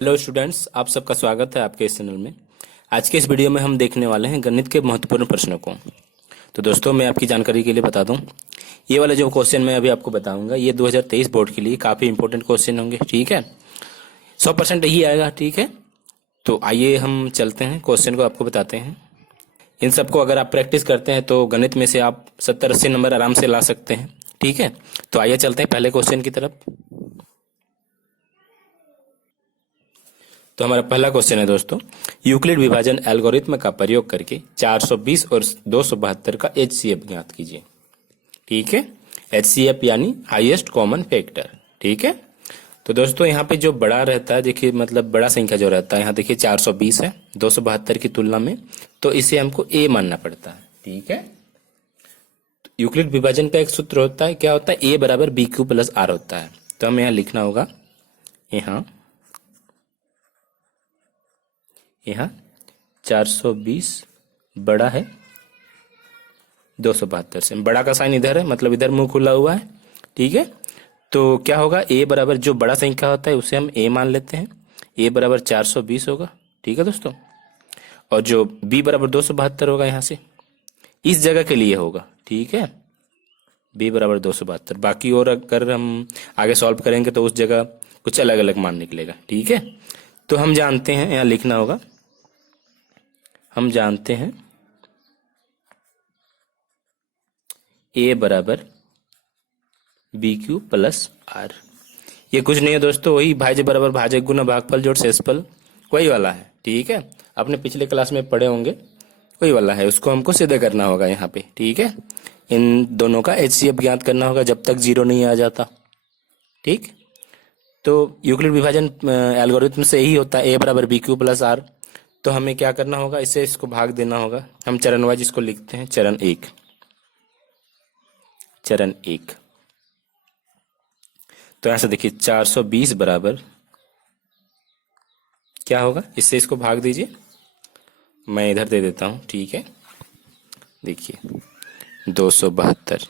Hello students, आप सबका स्वागत है आपके इस चैनल में। आज के इस वीडियो में हम देखने वाले हैं गणित के महत्वपूर्ण प्रश्नों को। तो दोस्तों, मैं आपकी जानकारी के लिए बता दूं, ये वाला जो क्वेश्चन मैं अभी आपको बताऊंगा ये 2023 बोर्ड के लिए काफ़ी इंपॉर्टेंट क्वेश्चन होंगे। ठीक है, 100% यही आएगा। ठीक है, तो आइए हम चलते हैं, क्वेश्चन को आपको बताते हैं। इन सबको अगर आप प्रैक्टिस करते हैं तो गणित में से आप 70-80 नंबर आराम से ला सकते हैं। ठीक है, तो आइए चलते हैं पहले क्वेश्चन की तरफ। तो हमारा पहला क्वेश्चन है दोस्तों, यूक्लिड विभाजन एल्गोरिथ्म का प्रयोग करके 420 और 272 का एचसीएफ ज्ञात कीजिए। ठीक है, एचसीएफ यानी हाईएस्ट कॉमन फैक्टर। ठीक है, तो दोस्तों यहाँ पे जो बड़ा रहता है, देखिए मतलब बड़ा संख्या जो रहता है, यहाँ देखिए 420 है 272 की तुलना में, तो इसे हमको ए मानना पड़ता है। ठीक है, तो यूक्लिड विभाजन का एक सूत्र होता है, क्या होता है, ए बराबर बी क्यू प्लस आर होता है। तो हमें यहाँ लिखना होगा, यहाँ 420 बड़ा है 272 से, बड़ा का साइन इधर है, मतलब इधर मुंह खुला हुआ है। ठीक है, तो क्या होगा, ए बराबर जो बड़ा संख्या होता है उसे हम ए मान लेते हैं, ए बराबर 420 होगा। ठीक है दोस्तों, और जो बी बराबर 272 होगा, यहाँ से इस जगह के लिए होगा। ठीक है, बी बराबर 272, बाकी और अगर हम आगे सॉल्व करेंगे तो उस जगह कुछ अलग अलग मान निकलेगा। ठीक है, तो हम जानते हैं, यहाँ लिखना होगा, हम जानते हैं ए बराबर बी क्यू प्लस आर। ये कुछ नहीं है दोस्तों, वही भाज्य बराबर भाजक गुना भागफल जोड़ शेषफल, वही वाला है। ठीक है, आपने पिछले क्लास में पढ़े होंगे, वही वाला है, उसको हमको सिद्ध करना होगा यहाँ पे। ठीक है, इन दोनों का एचसीएफ ज्ञात करना होगा जब तक जीरो नहीं आ जाता। ठीक, तो यूक्लिड विभाजन एल्गोरिथम से यही होता है, ए बराबर बी क्यू प्लस आर। तो हमें क्या करना होगा, इससे इसको भाग देना होगा। हम चरण वाइज इसको लिखते हैं, चरण एक, तो यहां से देखिए 420 बराबर क्या होगा, इससे इसको भाग दीजिए, मैं इधर दे देता हूं। ठीक है, देखिए 272,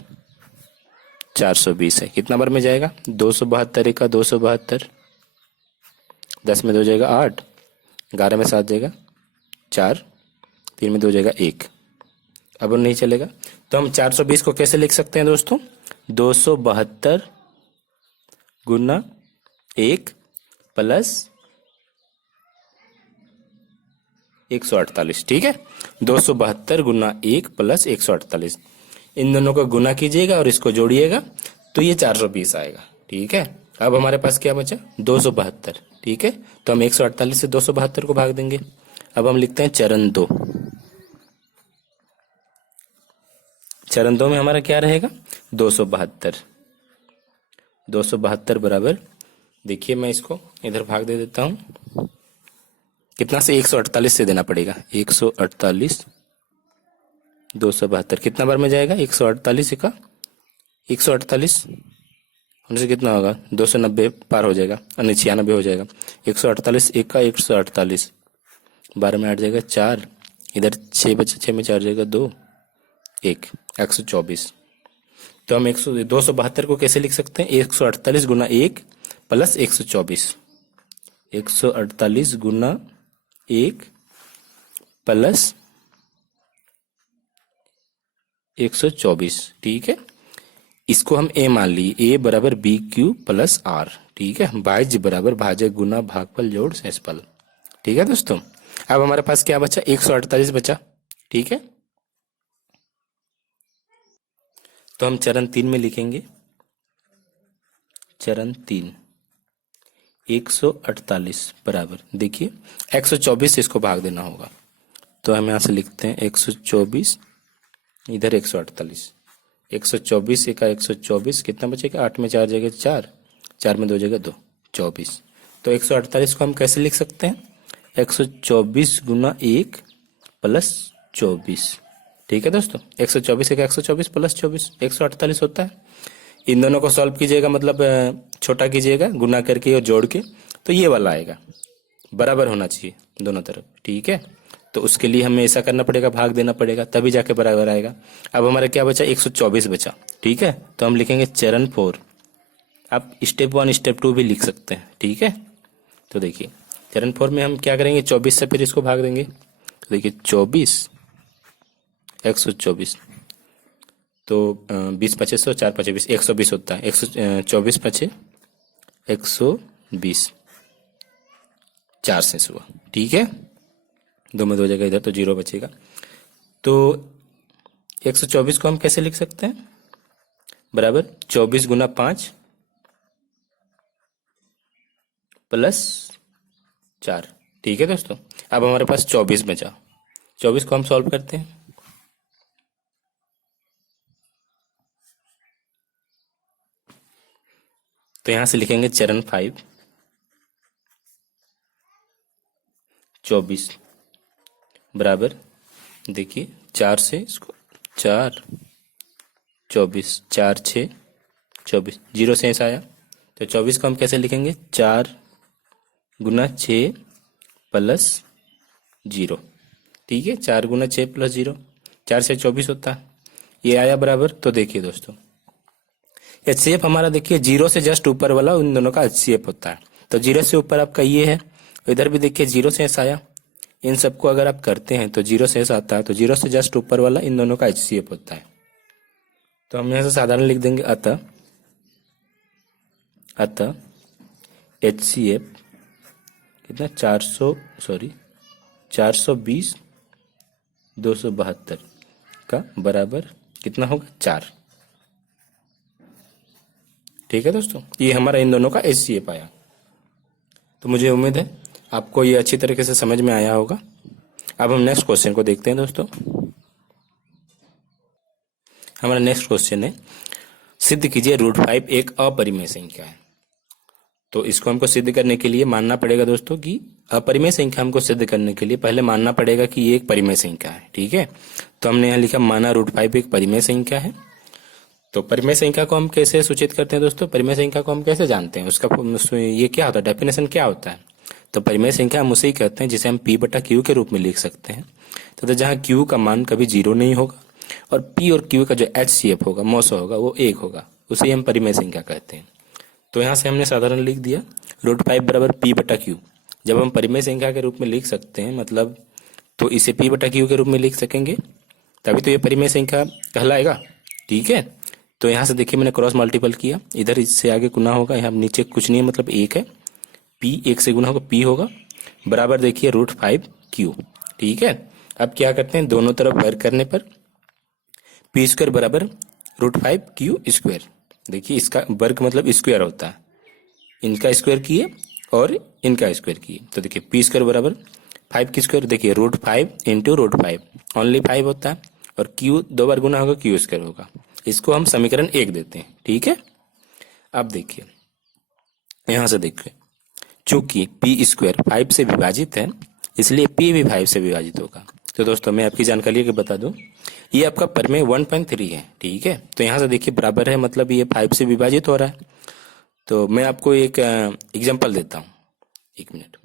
420 है, कितना बार में जाएगा, 272 का 272, 10 में 2 जाएगा 8, 11 में 7 जाएगा 4, 3 में 2 जाएगा 1। अब नहीं चलेगा, तो हम 420 को कैसे लिख सकते हैं दोस्तों, 272 गुना 1 प्लस 148। ठीक है, 272 गुना 1 प्लस 148, इन दोनों को गुना कीजिएगा और इसको जोड़िएगा तो ये 420 आएगा। ठीक है, अब हमारे पास क्या बचा, 272। ठीक है, तो हम 148 से 272 को भाग देंगे। अब हम लिखते हैं चरण दो, चरण दो में हमारा क्या रहेगा, 272, 272 बराबर, देखिए मैं इसको इधर भाग दे देता हूं, कितना से 148 से देना पड़ेगा, 148, 272 कितना बार में जाएगा, 148 का 148 उनसे कितना होगा, 290 पार हो जाएगा, 96 हो जाएगा। 148 एक का 148, 12 में 8 जाएगा 4, इधर 6 बचे, 6 में 4 जाएगा 2, 1, 124। तो हम 272 को कैसे लिख सकते हैं, 148 गुना 1 प्लस 124, 148 गुना 1 प्लस 124। ठीक है, इसको हम ए मान लिए, ए बराबर बी क्यू प्लस आर। ठीक है, भाज्य बराबर भाजक गुना भागफल जोड़ शेषफल। ठीक है दोस्तों, अब हमारे पास क्या बचा, 148 बचा। ठीक है, तो हम चरण 3 में लिखेंगे, चरण 3, 148 बराबर, देखिए 124 से इसको भाग देना होगा, तो हम यहाँ से लिखते हैं 124, इधर 148, 124 का 124 कितना बचेगा, 8 में 4 जाएगा 4, 4 में 2 जाएगा 2, 24। तो 148 को हम कैसे लिख सकते हैं, 124 गुना 1 प्लस 24। ठीक है दोस्तों, 124 का 124 प्लस 24 148 होता है। इन दोनों को सॉल्व कीजिएगा, मतलब छोटा कीजिएगा गुना करके और जोड़ के, तो ये वाला आएगा, बराबर होना चाहिए दोनों तरफ। ठीक है, तो उसके लिए हमें ऐसा करना पड़ेगा, भाग देना पड़ेगा, तभी जाके बराबर आएगा। अब हमारा क्या बचा, 124 बचा। ठीक है, तो हम लिखेंगे चरण 4, आप स्टेप 1 स्टेप 2 भी लिख सकते हैं। ठीक है, तो देखिए चरण 4 में हम क्या करेंगे, 24 से फिर इसको भाग देंगे। तो देखिए 24 124, तो 20 25 100, 4 5 20, 120 होता है। 124 5 120, 4 से हुआ, ठीक है। दो में दो जगह इधर तो 0 बचेगा। तो 124 को हम कैसे लिख सकते हैं, बराबर 24 गुना 5 प्लस 4, ठीक है दोस्तों। अब हमारे पास 24 बचा, 24 को हम सॉल्व करते हैं। तो यहां से लिखेंगे चरण 5 24 बराबर, देखिए 4 से इसको 4 24, 4 6 24, 0 से ऐसा आया। तो 24 को हम कैसे लिखेंगे, 4 गुना 6 प्लस 0, ठीक है। 4 गुना 6 प्लस 0, 4 से 24 होता है, ये आया बराबर। तो देखिए दोस्तों, एचसीएफ हमारा देखिए 0 से जस्ट ऊपर वाला उन दोनों का एचसीएफ होता है। तो 0 से ऊपर आपका ये है, इधर भी देखिए 0 से ऐसा आया। इन सबको अगर आप करते हैं तो 0 से ऐसा आता है, तो 0 से जस्ट ऊपर वाला इन दोनों का एचसीएफ होता है। तो हम यहाँ से साधारण लिख देंगे, अतः एचसीएफ कितना 420 272 का बराबर कितना होगा, 4, ठीक है दोस्तों। ये हमारा इन दोनों का एचसीएफ आया। तो मुझे उम्मीद है आपको ये अच्छी तरीके से समझ में आया होगा। अब हम नेक्स्ट क्वेश्चन को देखते हैं दोस्तों। हमारा नेक्स्ट क्वेश्चन है, सिद्ध कीजिए √5 एक अपरिमेय संख्या है। तो इसको हमको सिद्ध करने के लिए मानना पड़ेगा दोस्तों कि अपरिमेय संख्या हमको सिद्ध करने के लिए पहले मानना पड़ेगा कि ये एक परिमेय संख्या है, ठीक है। तो हमने यहाँ लिखा माना √5 एक परिमेय संख्या है। तो परिमेय संख्या को हम कैसे सूचित करते हैं दोस्तों, परिमेय संख्या को हम कैसे जानते हैं, उसका ये क्या होता है, डेफिनेशन क्या होता है। तो परिमेय संख्या हम उसे ही कहते हैं जिसे हम P/Q के रूप में लिख सकते हैं। तो जहाँ Q का मान कभी 0 नहीं होगा और P और Q का जो HCF होगा, मौसो होगा, वो 1 होगा, उसे ही हम परिमेय संख्या कहते हैं। तो यहाँ से हमने साधारण लिख दिया √5 बराबर P/Q। जब हम परिमेय संख्या के रूप में लिख सकते हैं मतलब, तो इसे P/Q के रूप में लिख सकेंगे, तभी तो ये परिमेय संख्या कहलाएगा, ठीक है। तो यहाँ से देखिए मैंने क्रॉस मल्टीपल किया, इधर इससे आगे गुना होगा, यहाँ नीचे कुछ नहीं है मतलब 1 है, P 1 से गुना होगा, P होगा बराबर देखिए √5Q, ठीक है। अब क्या करते हैं, दोनों तरफ वर्ग करने पर P² बराबर √5Q²। देखिए इसका वर्ग मतलब स्क्वायर होता है, इनका स्क्वायर किए और इनका स्क्वायर किए। तो देखिए P² बराबर 5 की स्क्वायर, देखिए √5 इंटू √5 ओनली 5 होता है, और Q 2 बार गुना होगा, Q² होगा। इसको हम समीकरण 1 देते हैं, ठीक है। अब देखिए यहां से देखिए, चूंकि P² 5 से विभाजित है, इसलिए P भी 5 से विभाजित होगा। तो दोस्तों मैं आपकी जानकारी के बता दूं, ये आपका परिमेय 1.3 है, ठीक है। तो यहाँ से देखिए बराबर है मतलब ये 5 से विभाजित हो रहा है। तो मैं आपको एक एग्जांपल देता हूँ, 1 मिनट।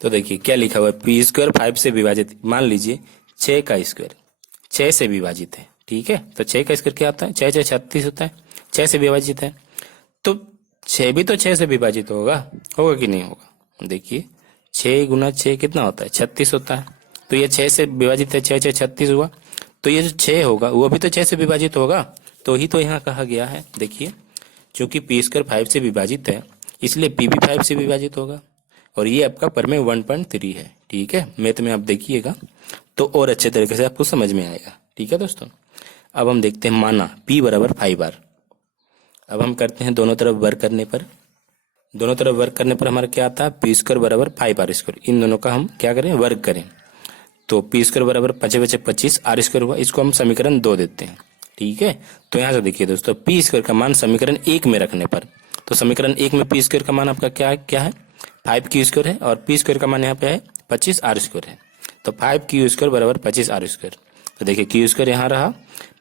तो देखिए क्या लिखा हुआ है, P² 5 से विभाजित, मान लीजिए 6 का स्क्वायर 6 से विभाजित है, ठीक है। तो 6 का स्क्वायर क्या होता है, 6 6 36 होता है, 6 से विभाजित है, तो 6 भी तो 6 से विभाजित होगा कि नहीं होगा। देखिए 6 गुना 6 कितना होता है, 36 होता है। तो ये 6 से विभाजित है, 6 6 36 हुआ, तो ये जो 6 होगा वो भी तो 6 से विभाजित होगा, तो ही तो यहाँ कहा गया है। देखिए चूंकि P² 5 से विभाजित है, इसलिए P भी 5 से विभाजित होगा, और ये आपका परिमेय 1.3 है, ठीक है। मैथ में आप देखिएगा तो और अच्छे तरीके से आपको समझ में आएगा, ठीक है दोस्तों। अब हम देखते हैं, माना P बराबर 5R। अब हम करते हैं दोनों तरफ वर्ग करने पर, दोनों तरफ वर्ग करने पर हमारा क्या आता है, P² बराबर 5R²। इन दोनों का हम क्या करें, वर्ग करें। तो P² बराबर 5 5 25 R² हुआ, इसको हम समीकरण 2 देते हैं, ठीक है। तो यहाँ से देखिए दोस्तों, P² का मान समीकरण 1 में रखने पर, तो समीकरण 1 में P² का मान आपका क्या है 5Q² है, और P² का मान यहाँ पे है 25R² है। तो 5Q² बराबर 25R²। तो देखिए Q² यहाँ रहा,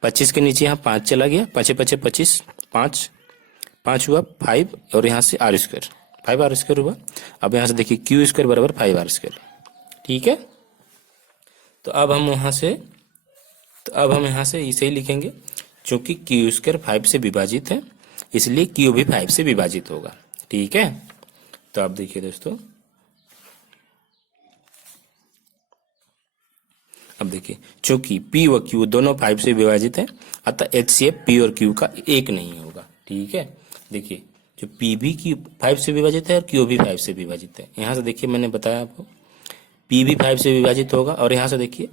25 के नीचे यहाँ 5 चला गया, 5 5 25 5 हुआ 5, और यहाँ से R², 5R² हुआ। अब यहाँ से देखिए Q² बराबर 5R², ठीक है। तो अब हम यहाँ से इसे ही लिखेंगे, क्योंकि Q² 5 से विभाजित है, इसलिए Q भी 5 से विभाजित होगा, ठीक है। तो आप देखिए दोस्तों, अब देखिए चूंकि P व Q दोनों 5 से विभाजित है, अतः HCF P और Q का एक नहीं होगा। ठीक है, देखिए जो P भी Q 5 से विभाजित है और Q भी 5 से विभाजित है। यहाँ से देखिए मैंने बताया आपको, P भी 5 से विभाजित होगा और यहाँ से देखिए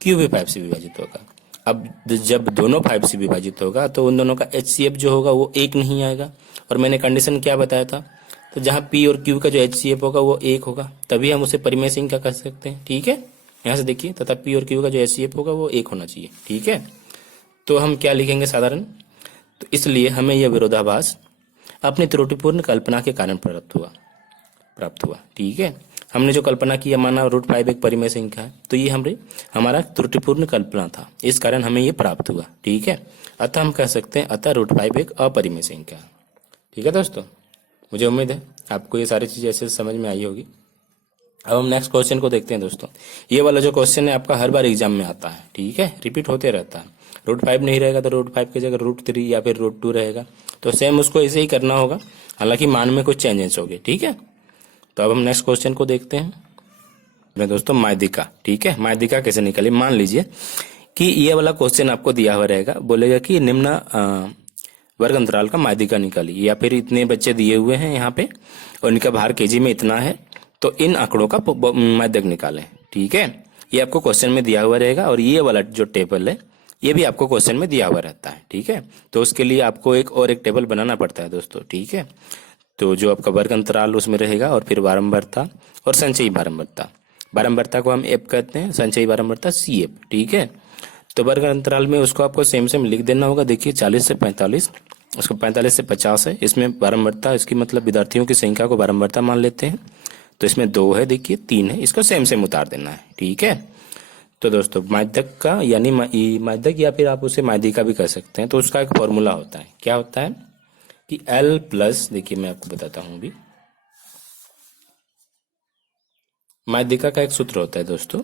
Q भी 5 से विभाजित होगा। अब जब दोनों 5 से विभाजित होगा तो उन दोनों का HCF जो होगा वो एक नहीं आएगा। और मैंने कंडीशन क्या बताया था, तो जहाँ P और Q का जो HCF होगा वो एक होगा, तभी हम उसे परिमेय संख्या कह सकते हैं। ठीक है, यहाँ से देखिए, तथा P और Q का जो HCF होगा वो एक होना चाहिए। ठीक है, तो हम क्या लिखेंगे साधारण, तो इसलिए हमें यह विरोधाभास अपनी त्रुटिपूर्ण कल्पना के कारण प्राप्त हुआ। ठीक है, हमने जो कल्पना किया, माना √5 एक परिमेय संख्या है, तो ये हमारा त्रुटिपूर्ण कल्पना था, इस कारण हमें ये प्राप्त हुआ। ठीक है, अतः हम कह सकते हैं अतः √5 एक अपरिमेय संख्या है। ठीक है दोस्तों, मुझे उम्मीद है आपको ये सारी चीज़ें ऐसे समझ में आई होगी। अब हम नेक्स्ट क्वेश्चन को देखते हैं दोस्तों। ये वाला जो क्वेश्चन है आपका हर बार एग्जाम में आता है। ठीक है, रिपीट होते रहता है। √5 नहीं रहेगा तो √5 की जगह √3 या फिर √2 रहेगा, तो सेम उसको ऐसे ही करना होगा, हालांकि मान में कुछ चेंजेस होंगे। ठीक है, तो अब हम नेक्स्ट क्वेश्चन को देखते हैं मेरे दोस्तों, माध्यिका। ठीक है, माध्यिका कैसे निकली, मान लीजिए कि ये वाला क्वेश्चन आपको दिया हुआ रहेगा, बोलेगा कि निम्न वर्ग अंतराल का माध्यिका निकालिए, या फिर इतने बच्चे दिए हुए हैं यहाँ पे और इनका भार केजी में इतना है, तो इन आंकड़ों का माध्यक निकालें। ठीक है, ये आपको क्वेश्चन में दिया हुआ रहेगा और ये वाला जो टेबल है ये भी आपको क्वेश्चन में दिया हुआ रहता है। ठीक है, तो उसके लिए आपको एक टेबल बनाना पड़ता है दोस्तों। ठीक है, तो जो आपका वर्ग अंतराल उसमें रहेगा और फिर बारंबारता और संचयी बारंबारता। बारंबारता को हम एफ कहते हैं, संचयी बारंबारता CF। ठीक है, तो वर्ग अंतराल में उसको आपको सेम लिख देना होगा। देखिए 40 से 45, उसको 45 से 50 है, इसमें बारंबारता, इसकी मतलब विद्यार्थियों की संख्या को बारंबारता मान लेते हैं, तो इसमें 2 है, देखिए 3 है, इसको सेम उतार देना है। ठीक है, तो दोस्तों माध्यक का यानी माध्यक या फिर आप उसे माध्यिका भी कह सकते हैं, तो उसका एक फॉर्मूला होता है। क्या होता है कि L प्लस, देखिए मैं आपको बताता हूं अभी, माध्यिका का एक सूत्र होता है दोस्तों,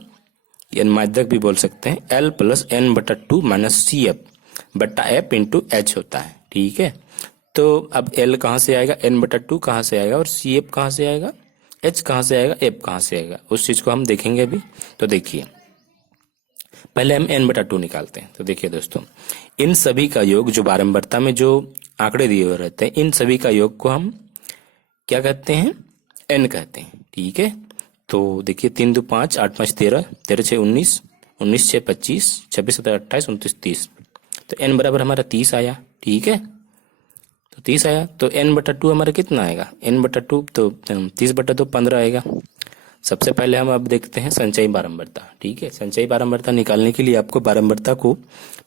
या माध्यक भी बोल सकते हैं, L plus N/2 minus CF बट्टा F इंटू H होता है। ठीक है, तो अब L कहाँ से आएगा, N/2 कहाँ से आएगा और CF कहाँ से आएगा, H कहाँ से आएगा, F कहाँ से आएगा, उस चीज को हम देखेंगे अभी। तो देखिए पहले हम N/2 निकालते हैं। तो देखिए दोस्तों, इन सभी का योग, जो बारंबारता में जो आंकड़े दिए हुए रहते हैं, इन सभी का योग को हम क्या कहते हैं, N कहते हैं। ठीक है, तो देखिए 3 2 5 8 5 13, 13 6 19, 19 6 25, 26 17 28 29 30, तो N बराबर हमारा 30 आया। ठीक है, तो 30 आया, तो N/2 हमारा कितना आएगा, N/2 तो 30/2 15 आएगा। सबसे पहले हम अब देखते हैं संचयी बारंबारता। ठीक है, संचयी बारंबारता निकालने के लिए आपको बारंबारता को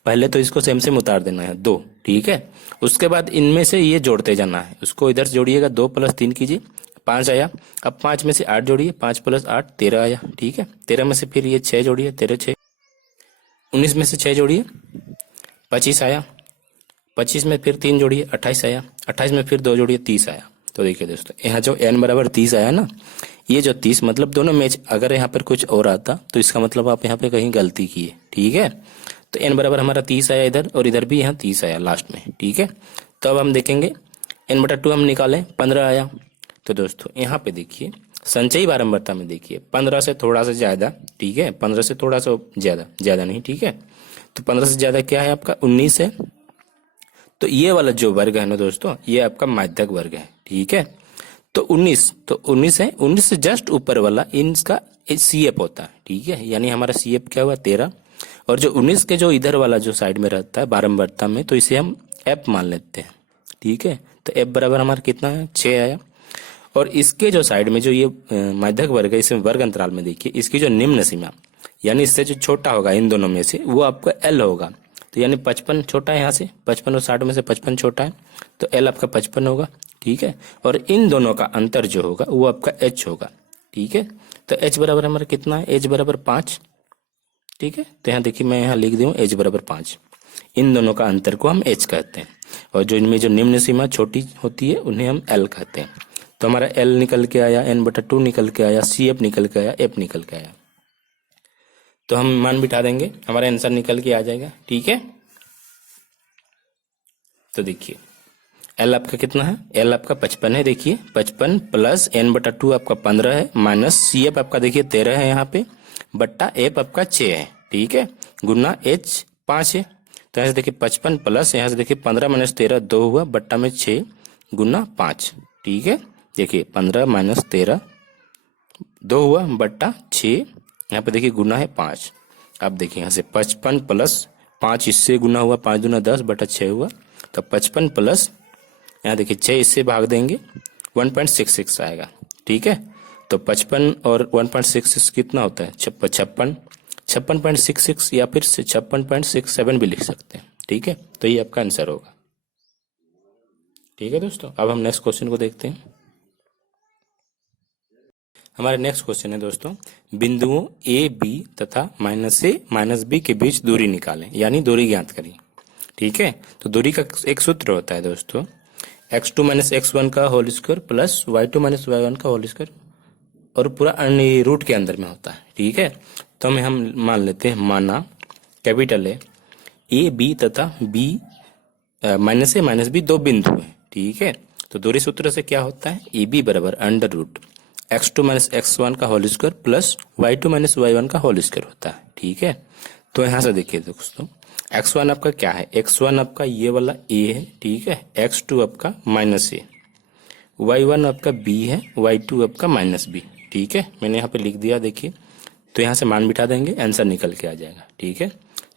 पहले तो इसको सेम उतार देना है 2। ठीक है, उसके बाद इनमें से ये जोड़ते जाना है, उसको इधर जोड़िएगा, 2 + 3 कीजिए, 5 आया। अब 5 में से 8 जोड़िए, 5 + 8 13 आया। ठीक है, 13 में से फिर ये 6 जोड़िए, 13 6, 19 में से 6 जोड़िए, 25 आया। 25 में फिर 3 जोड़िए, 28 आया। 28 में फिर 2 जोड़िए, 30 आया। तो देखिए दोस्तों, यहाँ जो N बराबर 30 आया ना, ये जो 30 मतलब दोनों मैच, अगर यहाँ पर कुछ और आता तो इसका मतलब आप यहाँ पे कहीं गलती की है। ठीक है, तो N बराबर हमारा 30 आया इधर, और इधर भी यहाँ 30 आया लास्ट में। ठीक है, तो अब हम देखेंगे N/2 हम निकालें, 15 आया। तो दोस्तों यहाँ पे देखिए संचयी बारंबारता में देखिए 15 से थोड़ा सा ज्यादा। ठीक है, 15 से थोड़ा सा ज्यादा नहीं। ठीक है, तो 15 से ज्यादा क्या है आपका, 19 है। तो ये वाला जो वर्ग है ना दोस्तों, ये आपका माध्यक वर्ग है। ठीक है, तो 19 है, 19 से जस्ट ऊपर वाला इनका CF होता है। ठीक है, यानी हमारा CF क्या हुआ, 13, और जो 19 के जो इधर वाला जो साइड में रहता है बारंबारता में, तो इसे हम F मान लेते हैं। ठीक है, तो F बराबर हमारा कितना है, 6 आया। और इसके जो साइड में जो ये माध्यक वर्ग है, इसमें वर्ग अंतराल में देखिए इसकी जो निम्न सीमा, यानी इससे जो छोटा होगा इन दोनों में से, वो आपका L होगा। तो यानी 55 छोटा है, यहाँ से 55 और 60 में से 55 छोटा है, तो L आपका 55 होगा। ठीक है, और इन दोनों का अंतर जो होगा वो आपका H होगा। ठीक है, तो H बराबर हमारा कितना है, H बराबर 5। ठीक है, तो यहाँ देखिए मैं यहाँ लिख दूँ H बराबर 5। इन दोनों का अंतर को हम H कहते हैं, और जो इनमें जो निम्न सीमा छोटी होती है उन्हें हम L कहते हैं। तो हमारा L निकल के आया, N/2 निकल के आया, CF निकल के आया, F निकल के आया। तो हम मान बिठा देंगे, हमारा आंसर निकल के आ जाएगा। ठीक है, तो देखिए एल आपका कितना है, एल आपका 55 है, देखिए 55 प्लस n/2 आपका 15 है, माइनस सी एफ आपका देखिए 13 है यहाँ पे, बट्टा एफ आपका 6 है, ठीक है, गुना एच 5 है। तो यहाँ से देखिए 55 प्लस यहाँ से देखिए 15 माइनस 13 2 हुआ, बट्टा में 6 गुना 5, ठीक है, देखिए 15 माइनस 13 2 हुआ, बट्टा 6, यहाँ पे देखिए गुना है 5। अब देखिए यहाँ से 55 प्लस 5 इससे गुना हुआ, 5 दूना 10 बटा 6 हुआ, तो 55 प्लस यहाँ देखिए 6 इससे भाग देंगे 1.66 आएगा, ठीक है। तो 55 और 1.66 कितना होता है, 56, 56.66 या फिर 56.67 भी लिख सकते हैं, ठीक है। तो ये आपका आंसर होगा, ठीक है दोस्तों। अब हम नेक्स्ट क्वेश्चन को देखते हैं। हमारा नेक्स्ट क्वेश्चन है दोस्तों, बिंदुओं ए बी तथा माइनस ए माइनस बी के बीच दूरी निकालें, यानी दूरी ज्ञात करें, ठीक है। तो दूरी का एक सूत्र होता है दोस्तों, x2 माइनस x1 का whole square plus y2 minus y1 का होल स्क्वायर, और पूरा अन्य रूट के अंदर में होता है, ठीक है। तो हम मान लेते हैं, माना कैपिटल ए बी तथा B minus A minus B दो बिंदु है, ठीक है। तो दूरी सूत्र से क्या होता है, ए बी बराबर under root x2 minus x1 का whole square plus y2 minus y1 का होल स्क्वायर होता है, ठीक है। तो यहाँ से देखिए दोस्तों, x1 आपका क्या है, x1 आपका ये वाला a है, ठीक है, x2 आपका माइनस ए, y1 आपका b है, y2 आपका माइनस b, ठीक है। मैंने यहाँ पे लिख दिया, देखिए। तो यहाँ से मान बिठा देंगे, आंसर निकल के आ जाएगा, ठीक है।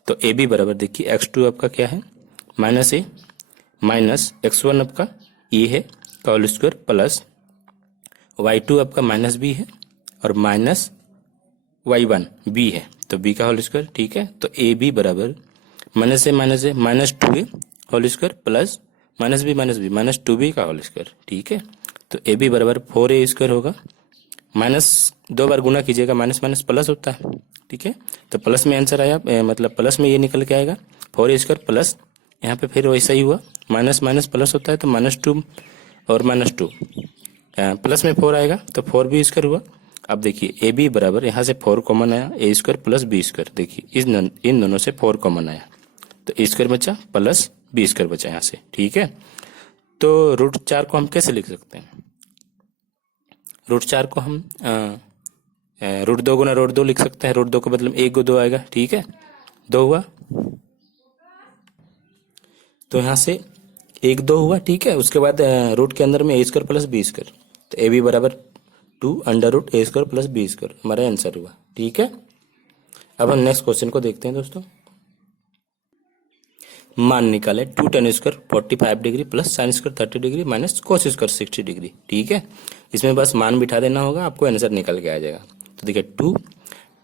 तो ए बी बराबर देखिए x2 आपका क्या है, माइनस ए माइनस x1 आपका ए है का होल स्क्वायर प्लस y2 आपका माइनस बी है और माइनस y1 बी है, तो b का होल स्क्वायर, ठीक है। तो ए बी बराबर minus A minus 2a whole square plus minus B minus 2b का होल स्क्वायर, ठीक है। तो ए बी बराबर 4a स्क्वायर होगा, माइनस 2 बार गुना कीजिएगा, माइनस माइनस प्लस होता है, ठीक है। तो प्लस में आंसर आया, मतलब प्लस में ये निकल के आएगा 4a स्क्वायर प्लस, यहाँ पे फिर वैसा ही हुआ, माइनस माइनस प्लस होता है, तो -2 और -2 प्लस में 4 आएगा, तो 4b स्क्वायर हुआ। अब देखिए ए बी बराबर यहाँ से 4 कॉमन आया, ए स्क्वायर प्लस बी स्क्वायर, देखिए इन दोनों से 4 कॉमन आया, तो ए स्क्वायर बचा प्लस बी स्क्वायर बचा यहाँ से, ठीक है। तो √4 को हम कैसे लिख सकते हैं, √4 को हम √2 गुना √2 लिख सकते हैं, √2 का मतलब 1 को 2 आएगा, ठीक है, 2 हुआ, तो यहाँ से 1 2 हुआ, ठीक है। उसके बाद रूट के अंदर में ए स्क्वायर प्लस बी स्क्वायर, तो ए बी बराबर 2 अंडर रूट ए स्क्वायर प्लस बी स्क्वायर हमारा आंसर हुआ, ठीक है। अब हम नेक्स्ट क्वेश्चन को देखते हैं दोस्तों। मान निकाले 2 tan square 45 degree plus sine square 30 degree minus cos square 60 degree, ठीक है। इसमें बस मान बिठा देना होगा, आपको आंसर निकल के आ जाएगा। तो देखिए 2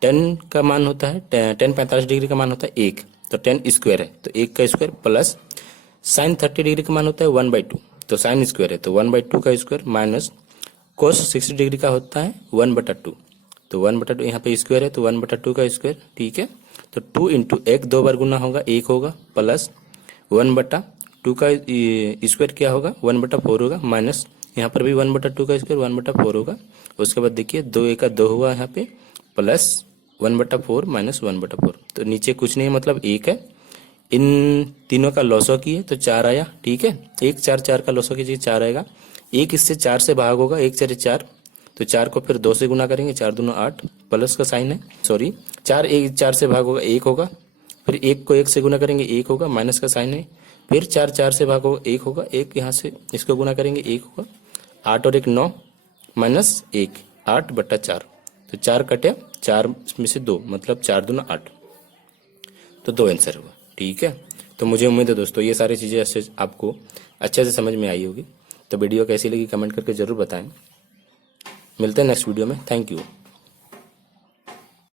tan का मान होता है, tan 45 डिग्री का मान होता है 1, तो tan स्क्वायर है, तो 1 का स्क्वायर प्लस साइन 30 डिग्री का मान होता है 1/2, तो साइन स्क्वायर है, तो 1/2 का स्क्वायर माइनस कोस 60 डिग्री का होता है 1/2, तो 1/2 यहाँ पे स्क्वायर है, तो 1/2 का स्क्वायर, ठीक है। तो 2 इंटू 1 2 बार गुना होगा 1 होगा, प्लस 1/2 का स्क्वायर क्या होगा 1/4 होगा, माइनस यहाँ पर भी 1/2 का स्क्वायर 1/4 होगा। उसके बाद देखिए 2 1 का 2 हुआ यहाँ पे, प्लस 1/4 माइनस 1/4, तो नीचे कुछ नहीं मतलब 1 है। इन तीनों का लॉसो किए तो 4 आया, ठीक है। 1 4 4 का लॉसो कीजिए 4 आएगा, 1 इससे 4 से भाग होगा, 1 4 4, तो 4 को फिर 2 से गुना करेंगे, 4 दूना 8, प्लस का साइन है, सॉरी 4 1 4 से भाग होगा 1 होगा, फिर 1 को 1 से गुना करेंगे 1 होगा, माइनस का साइन है, फिर 4 4 से भाग होगा 1 होगा, 1 यहाँ से इसको गुना करेंगे 1 होगा, 8 और 1 9 माइनस 1 8/4, तो 4 कटे 4 में से 2 मतलब 4 दूना 8, तो 2 आंसर हुआ, ठीक है। तो मुझे उम्मीद है दोस्तों ये सारी चीज़ें अच्छे आपको अच्छे से समझ में आई होगी। तो वीडियो कैसी लगी कमेंट करके ज़रूर बताएं। मिलते हैं नेक्स्ट वीडियो में, थैंक यू।